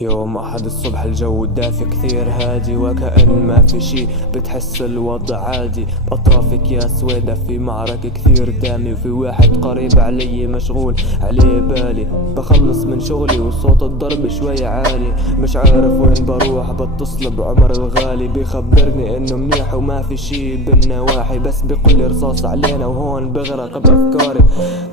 يوم أحد الصبح الجو دافي كثير هادي، وكأن ما في شي، بتحس الوضع عادي. بأطرافك يا سويدة في معركة كثير دامي، وفي واحد قريب علي مشغول عليه بالي. بخلص من شغلي وصوت الضرب شوي عالي، مش عارف وين بروح، بتصل بعمر الغالي. بيخبرني انه منيح وما في شي بالنواحي، بس بيقولي رصاص علينا وهون بغرق بأفكاري.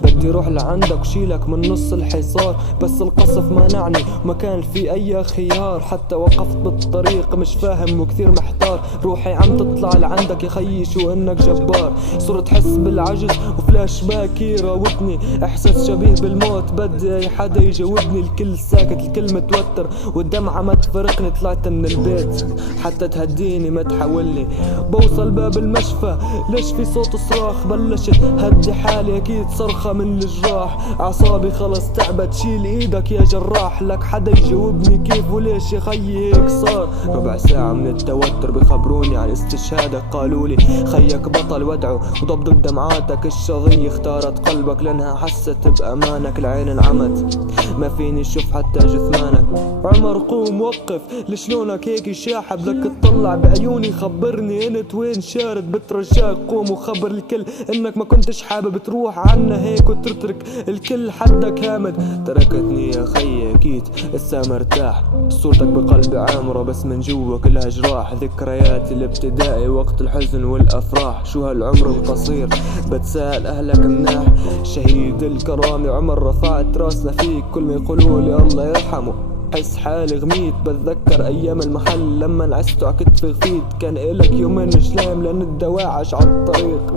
بدي روح لعندك وشيلك من نص الحصار، بس القصف مانعني ما كان في اي خيار. حتى وقفت بالطريق مش فاهم وكثير محتار، روحي عم تطلع لعندك يا خيي شو انك جبار. صرت حس بالعجز وفلاش باك يراودني، احساس شبيه بالموت، بدي اي حدا يجاوبني. الكل ساكت الكل متوتر والدمعة ما تفرقني. طلعت من البيت حتى تهديني ما تحولني. بوصل باب المشفى ليش في صوت صراخ، بلشت هدي حالي اكيد صرخة من الجراح. اعصابي خلص تعبت، شيل ايدك يا جراح. لك حدا يجاوبني كيف وليش يا خيي هيك صار. ربع ساعة من التوتر بخبروني عن استشهادك، قالولي خيك بطل وادعو وضبضب دمعاتك. الشظية اختارت قلبك لانها حست بامانك. العين انعمت ما فيني اشوف حتى جثمانك. عمر قوم وقف، لشلونك هيك شاحب؟ لك تطلع بعيوني خبرني انت وين شارد. بترجاك قوم وخبر الكل انك ما كنتش حابب تروح عنا هيك وتترك الكل حدك هامد. تركتني يا خيي اكيد لسه مرتاح، صورتك بقلبي عامرة بس من جوا كلها جراح. ذكرياتي الابتدائي وقت الحزن والافراح، شو هالعمر القصير بتسأل اهلك مناح. شهيد الكرامة عمر رفعت راسنا فيك، كل ما يقولولي الله يرحمه حس حالي غميت. بتذكر ايام المحل لما انعست على كتفي غفيت. كان الك يومين مش نايم لان الدواعش على الطريق.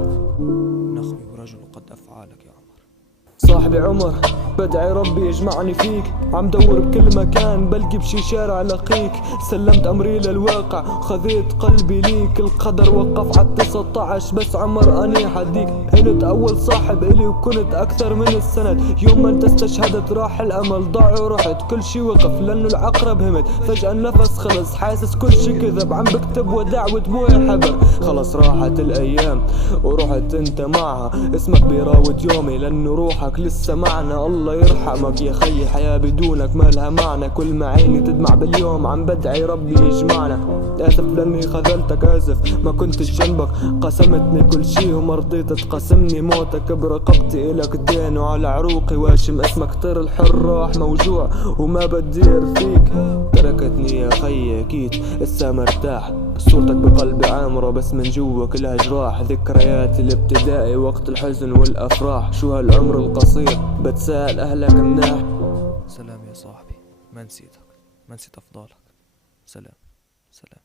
نخوي ورجل قد افعالك يا عمر. صاحبي عمر بدعي ربي يجمعني فيك، عم دور بكل مكان بلقي بشي شارع لقيك. سلمت امري للواقع وخذيت قلبي ليك. القدر وقف على 19 بس عمر اني حديك. انت اول صاحب الي وكنت اكثر من السند. يوم ما انت استشهدت راح الامل ضاع ورحت، كل شي وقف لانه العقرب همت. فجأة النفس خلص حاسس كل شي كذب، عم بكتب وداع ودموعي حبر. خلص راحت الايام ورحت انت معها، اسمك بيراود يومي لانه روحك لسه معنا. الله يرحمك يا خي، حياة بدونك ما لها معنى. كل ما عيني تدمع باليوم عم بدعي ربي يجمعنا. اسف لاني خذلتك، اسف ما كنتش جنبك. قسمتني كل شي وما رضيت تقسمني موتك. برقبتي الك دين وعلى عروقي واشم اسمك. طير الحر راح موجوع وما بدير فيك. تركتني يا خي اكيد لسه مرتاح، صورتك بقلبي عامرة بس من جوا كلها جراح. ذكرياتي الابتدائي وقت الحزن والافراح، شو هالعمر القصير بتسأل اهلك مناح. سلام يا صاحبي، ما نسيتك، ما نسيت افضالك. سلام سلام.